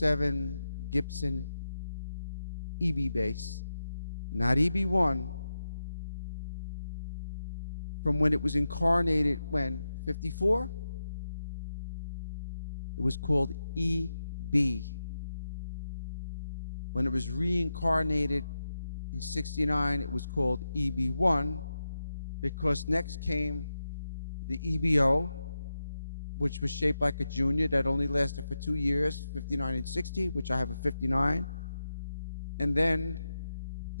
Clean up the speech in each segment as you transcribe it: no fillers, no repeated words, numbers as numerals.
57 Gibson EB bass, not EB1, from when it was incarnated when 54, it was called EB. When it was reincarnated in 69, it was called EB1, because next came the EBO, which was shaped like a junior that only lasted for 2 years, 59 and 60, which I have a 59. And then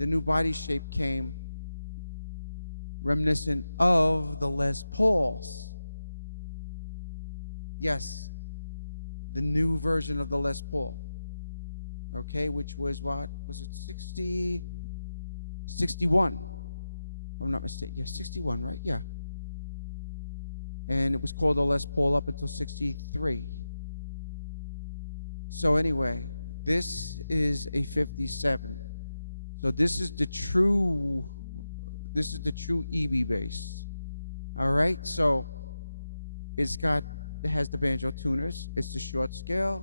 the new body shape came, reminiscent of the Les Pauls. Yes, the new version of the Les Paul. Okay, which was what? Was it 61? Well, no, yeah, 61, right? Yeah. And it was called the Les Paul up until 63. So anyway, this is a 57. So this is the true EB bass. All right, so it has the banjo tuners. It's the short scale.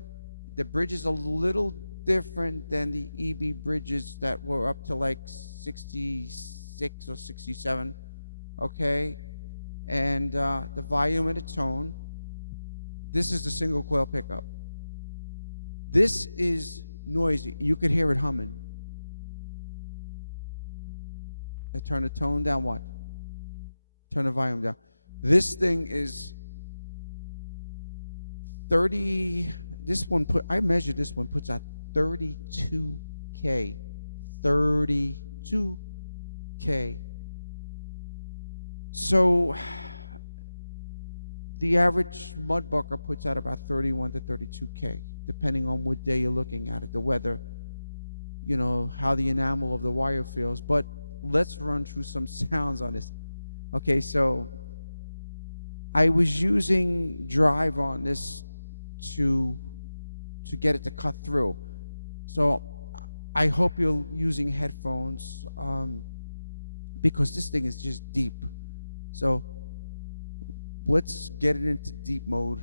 The bridge is a little different than the EB bridges that were up to like 66 or 67. Okay. And the volume and the tone. This is the single coil pickup. This is noisy. You can hear it humming. And turn the tone down one. Turn the volume down. This thing is 30. I measured this one, puts out 32K. 32K. So the average mudbucker puts out about 31 to 32K, depending on what day you're looking at it, the weather, how the enamel of the wire feels. But let's run through some sounds on this. Okay, so I was using drive on this to get it to cut through. So I hope you're using headphones because this thing is just deep. So let's get it into deep mode.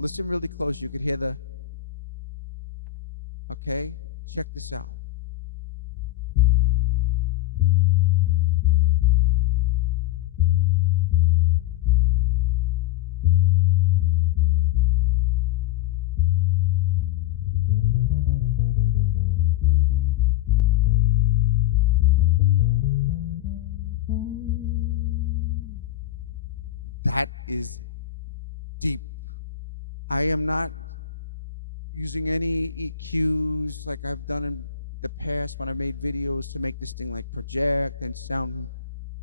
Listen really close. You can hear okay? Check this out. That is deep. I am not using any EQs like I've done in the past when I made videos to make this thing like project and sound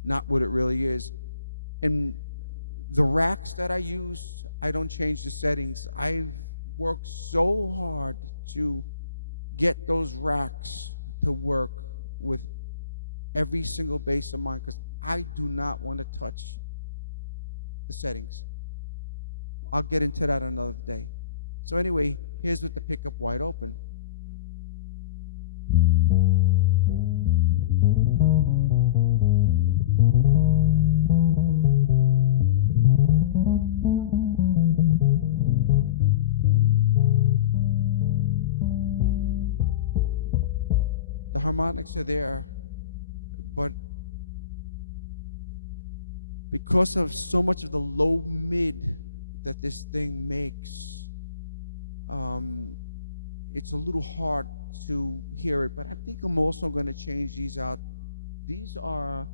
not what it really is. In the racks that I use, I don't change the settings. I worked so hard to get those racks to work with every single bass in mind because I do not want to touch the settings. I'll get into that another day. So anyway, here's with the pickup wide open. The harmonics are there, but because of so much of the low mid that this thing makes, it's a little hard to hear it, but I think I'm also going to change these out. These are,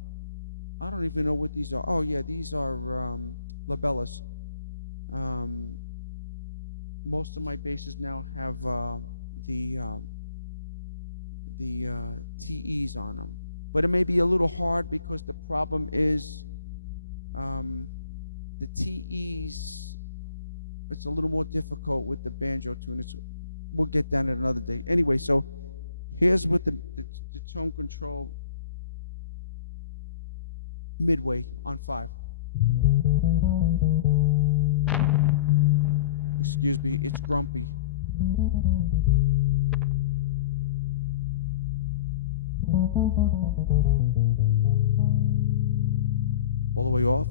I don't even know what these are. Oh yeah, these are labellas. Most of my basses now have the TEs on them, but it may be a little hard because the problem is the TEs. It's a little more difficult with the banjo tuners. We'll get that another day. Anyway, so here's what the tone control midway on 5. Excuse me, it's grumpy. All the way off.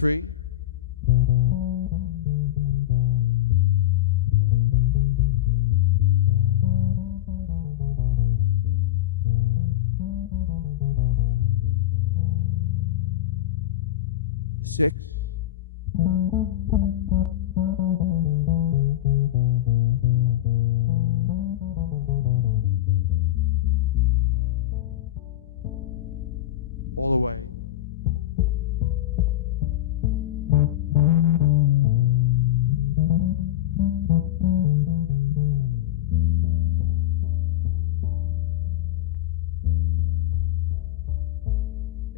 3. Six. All the way.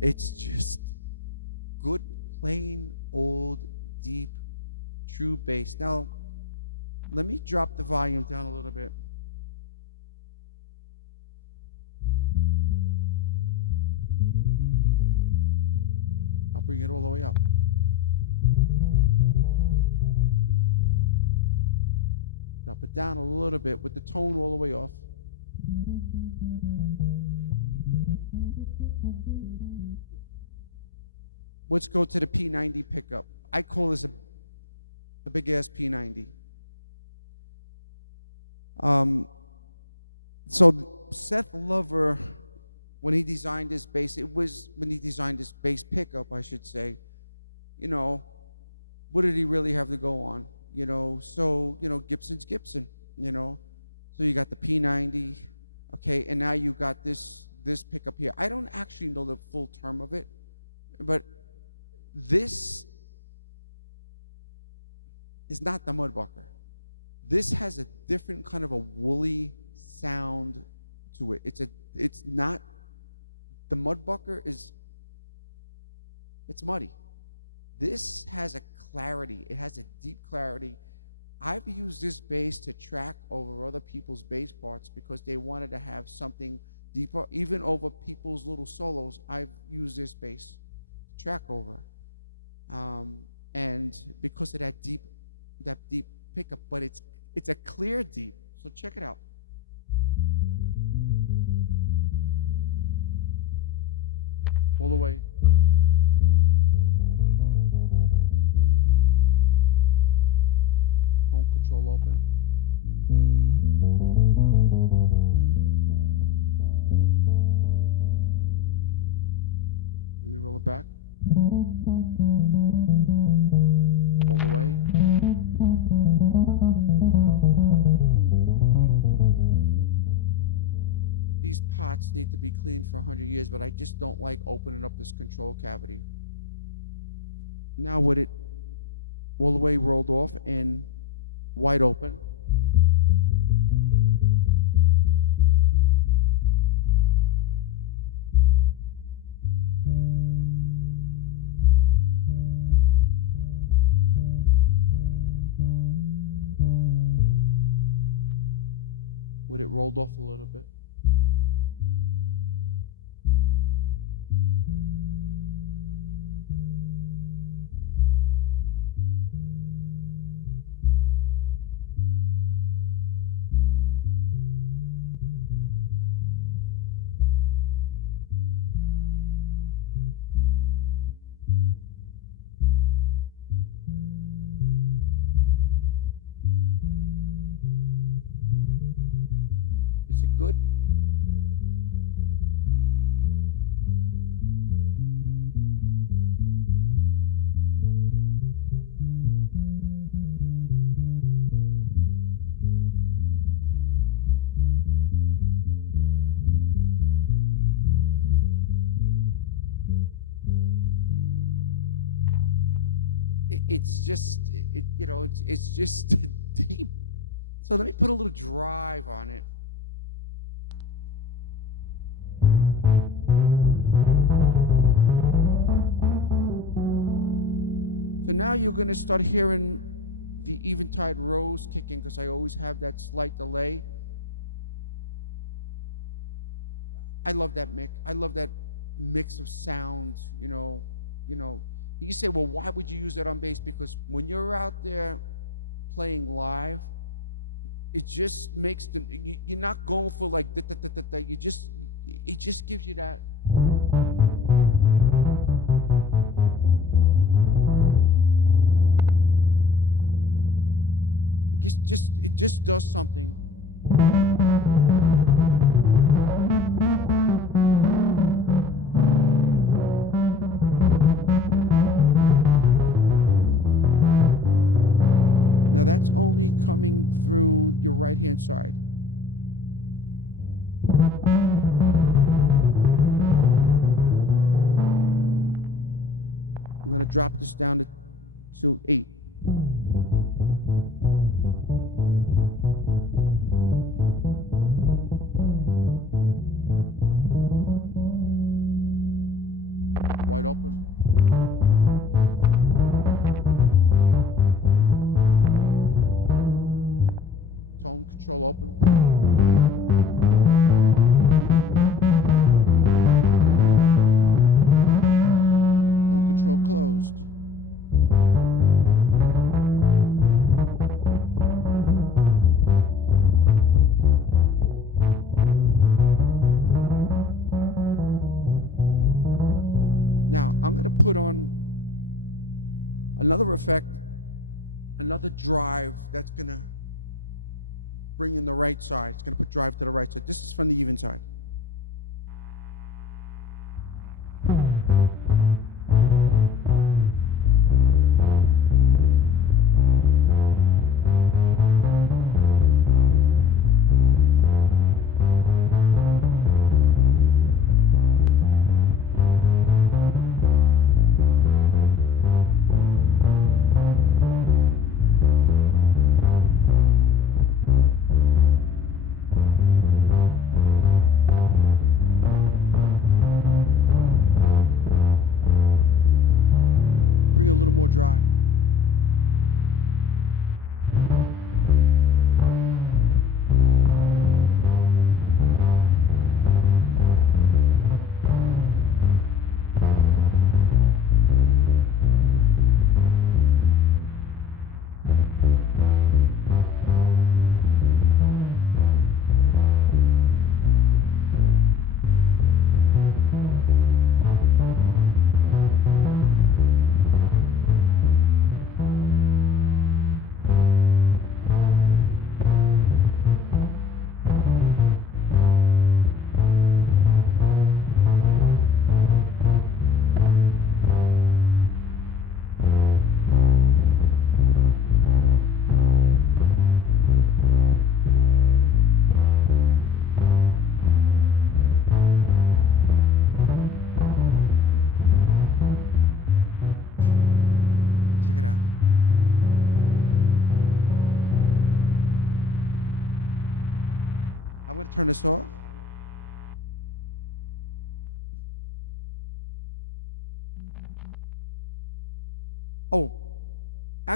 It's just good plain old deep true bass. Now let me drop the volume down a little bit. I'll bring it all the way up. Drop it down a little bit with the tone all the way off. Let's go to the P90 pickup. I call this a big ass P90. So Seth Lover, when he designed his bass, when he designed his bass pickup, I should say, what did he really have to go on? Gibson's Gibson, So you got the P90, okay, and now you got this pickup here. I don't actually know the full term of it, but this is not the Mudbucker. This has a different kind of a woolly sound to it. It's not, the Mudbucker it's muddy. This has a clarity. It has a deep clarity. I've used this bass to track over other people's bass parts because they wanted to have something deeper. Even over people's little solos, I've used this bass to track over. And because of that deep pickup, but it's a clear deep. So check it out. All the way. Home control open. Let me roll it back. These pots need to be cleaned for 100 years, but I just don't like opening up this control cavity. Now with it all the way rolled off and wide open, with it rolled off a little bit. Is it good? It's just deep. So let me put a little drive on it. So now you're going to start hearing the Eventide Rose kicking because I always have that slight delay. I love that mix. I love that mix of sounds, You say, well, why would you use it on bass? Because when you're out there playing live, it just makes you're not going for like it just gives you that.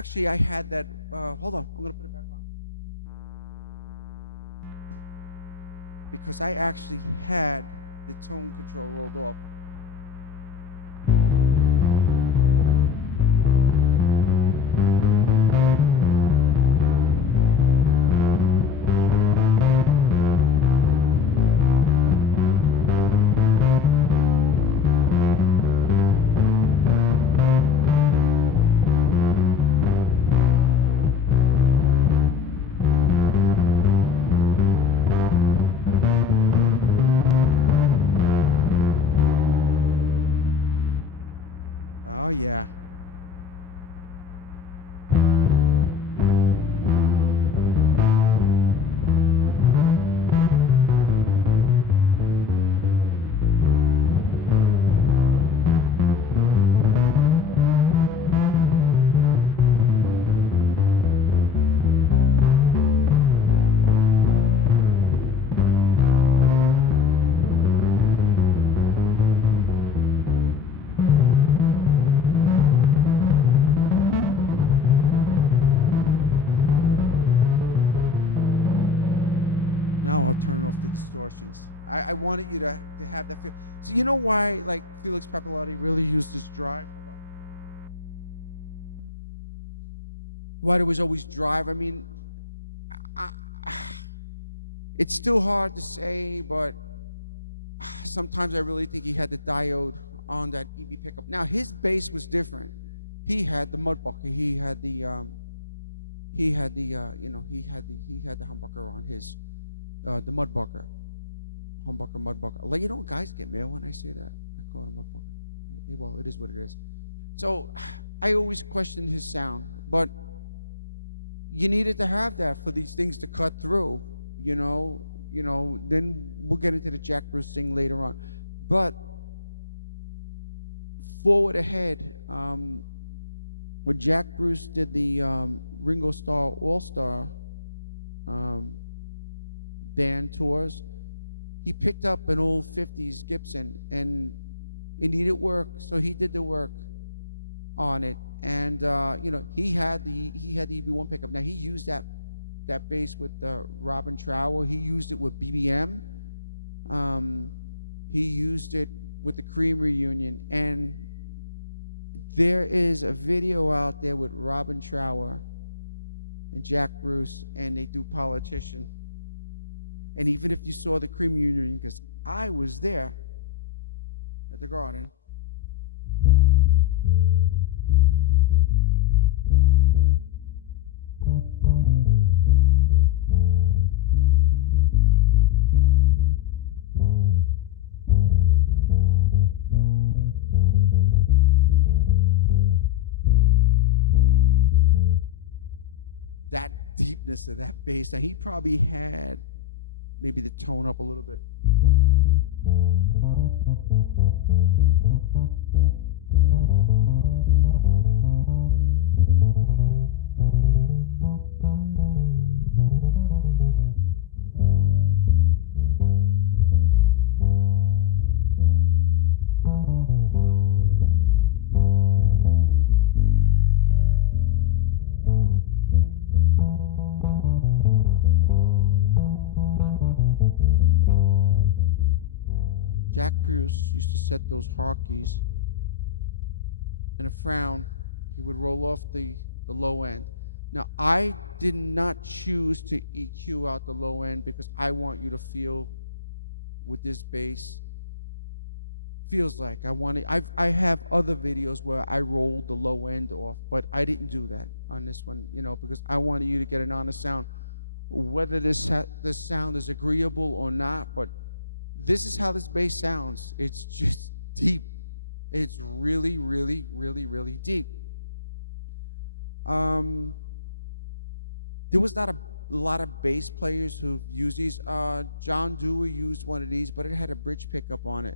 Actually, I had that. Hold on, I'm gonna put that on because I actually had the tone control off. Why it was always drive. I mean, it's still hard to say, but sometimes I really think he had the diode on that EB pickup. Now his bass was different. He had the mudbucker. He had the humbucker on his the mudbucker. Mudbucker. Like, guys get mad when I say that. Well, it is what it is. So I always questioned his sound, but you needed to have that for these things to cut through, then we'll get into the Jack Bruce thing later on. But forward ahead, when Jack Bruce did the Ringo Starr All-Star band tours, he picked up an old 50s Gibson, and it needed work, so he did the work on it. And he had the EB1 pickup. Now he used that bass with Robin Trower. He used it with BBM. He used it with the Cream reunion. And there is a video out there with Robin Trower and Jack Bruce, and they do Politician. And even if you saw the Cream reunion, because I was there at the Garden. That deepness of that bass, that he probably had maybe the tone up a little bit. Feels like I have other videos where I rolled the low end off, but I didn't do that on this one, because I wanted you to get an honest sound, whether the sound is agreeable or not. But this is how this bass sounds. It's just deep. It's really, really, really, really deep. There was not a lot of bass players who use these. John Dewey used one of these, but it had a bridge pickup on it.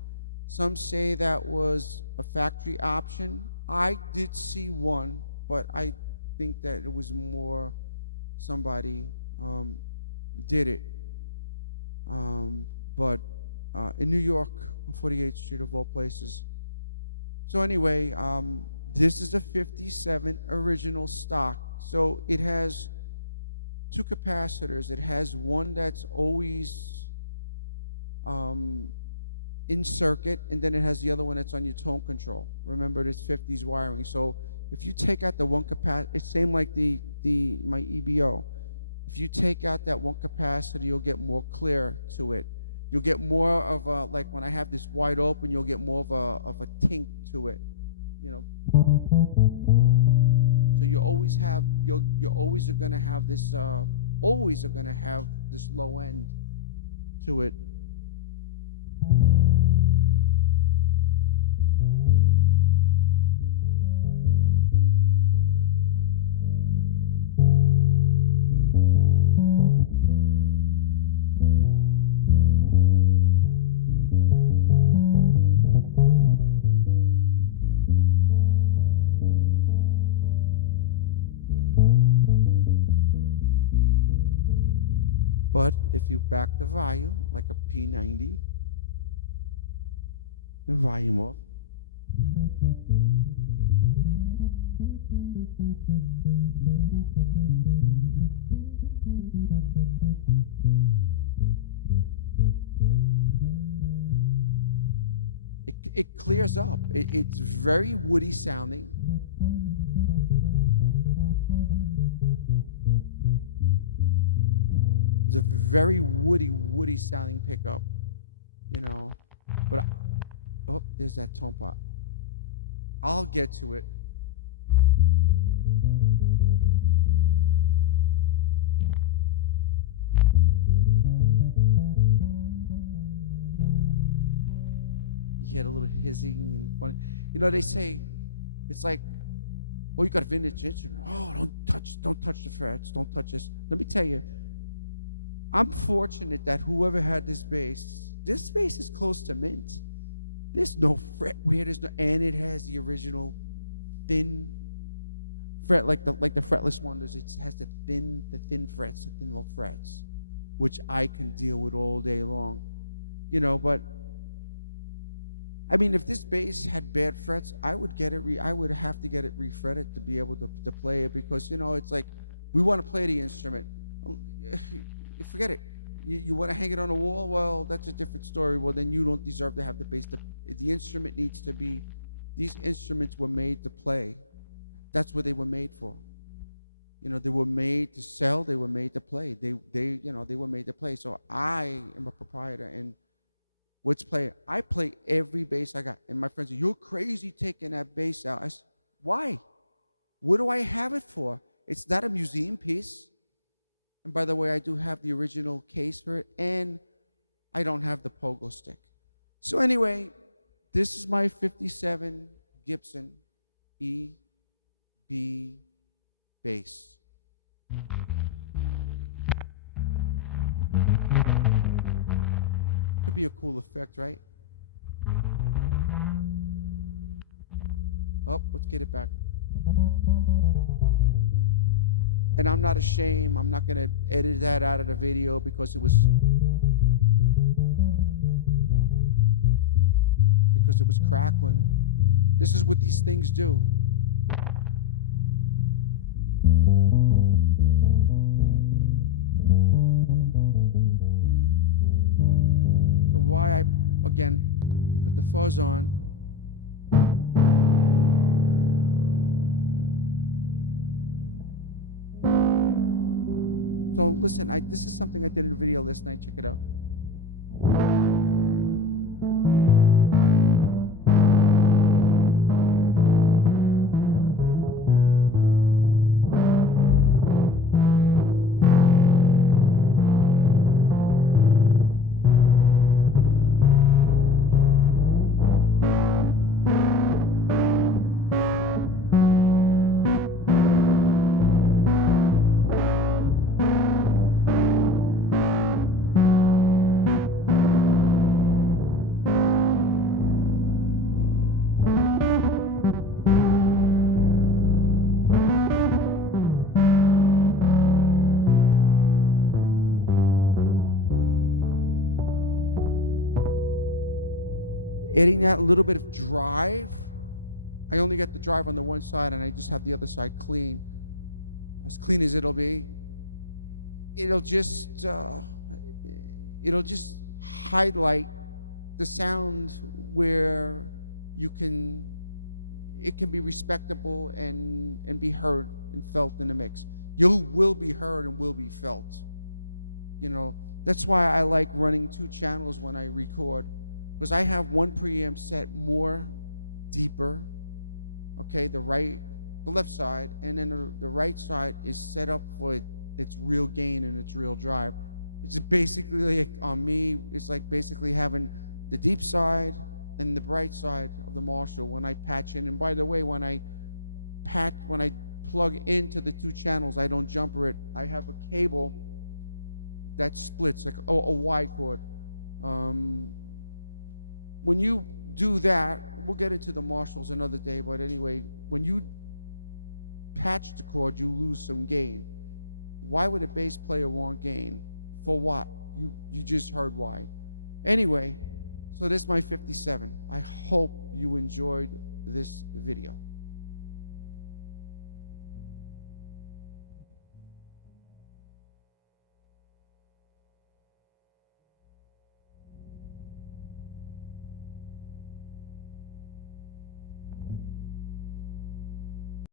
Some say that was a factory option. I did see one, but I think that it was more somebody did it. But in New York, 48th Street of all places. So anyway, This is a 57 original stock. So it has two capacitors. It has one that's always in circuit, and then it has the other one that's on your tone control. Remember, it's 50s wiring. So if you take out the one capacitor, it's same like my EBO. If you take out that one capacitor, you'll get more clear to it. You'll get more of a, like when I have this wide open, you'll get more of a tink to it. You know. So you always have, you always are going to have this, always are going to have this low end to it. But if you back the volume, like a P90, the volume up. It clears up. It's very woody sounding. It's a very woody sounding pickup. You know, but, oh, there's that tone pop. I'll get to it. Get a little dizzy, but you know they say it's like, oh, you got vintage instrument. Oh, don't touch the frets, don't touch this. Let me tell you, I'm fortunate that whoever had this bass is close to mint. There's no fret where there's no, and it has the original thin fret, like the fretless wonders. It has the thin frets, the little frets, which I can deal with all day long. You know, but I mean, if this bass had bad frets, I would have to get it refretted to be able to play it, because you know it's like we want to play the instrument. You forget it. You want to hang it on a wall? Well, that's a different story. Well, then you don't deserve to have the bass. But if the instrument needs to be, these instruments were made to play. That's what they were made for. You know, they were made to sell. They were made to play. They were made to play. So I am a proprietor, and let's play it. I play every bass I got. And my friends say, "You're crazy taking that bass out." I said, "Why? What do I have it for? It's not a museum piece." And by the way, I do have the original case for it, and I don't have the pogo stick. So anyway, this is my 57 Gibson EB bass. Give me a cool effect, right? Oh, let's get it back. And I'm not ashamed. I'm not going to edit that out of the video because it was crackling. This is what these things do. So why, again, the fuzz on. So listen, this is something I did in video listening. Check it out. Getting that little bit of drive, I only get the drive on the one side and I just have the other side clean, as clean as it'll be, it'll just highlight the sound where it can be respectable and be heard and felt in the mix. You will be heard and will be felt. That's why I like running two channels when I record, because I have one preamp set more deeper, okay, the left side, and then the right side is set up for its real gain and its real drive. It's basically, on me, it's like basically having the deep side and the bright side of the Marshall when I patch in. And by the way, when I plug into the two channels, I don't jumper it. I have a cable that splits, a Y cord. When you do that, we'll get into the Marshalls another day, but anyway, when you patch the cord, you lose some gain. Why would a bass player want gain? For what? You just heard why. Anyway, so this is my 57. I hope you enjoyed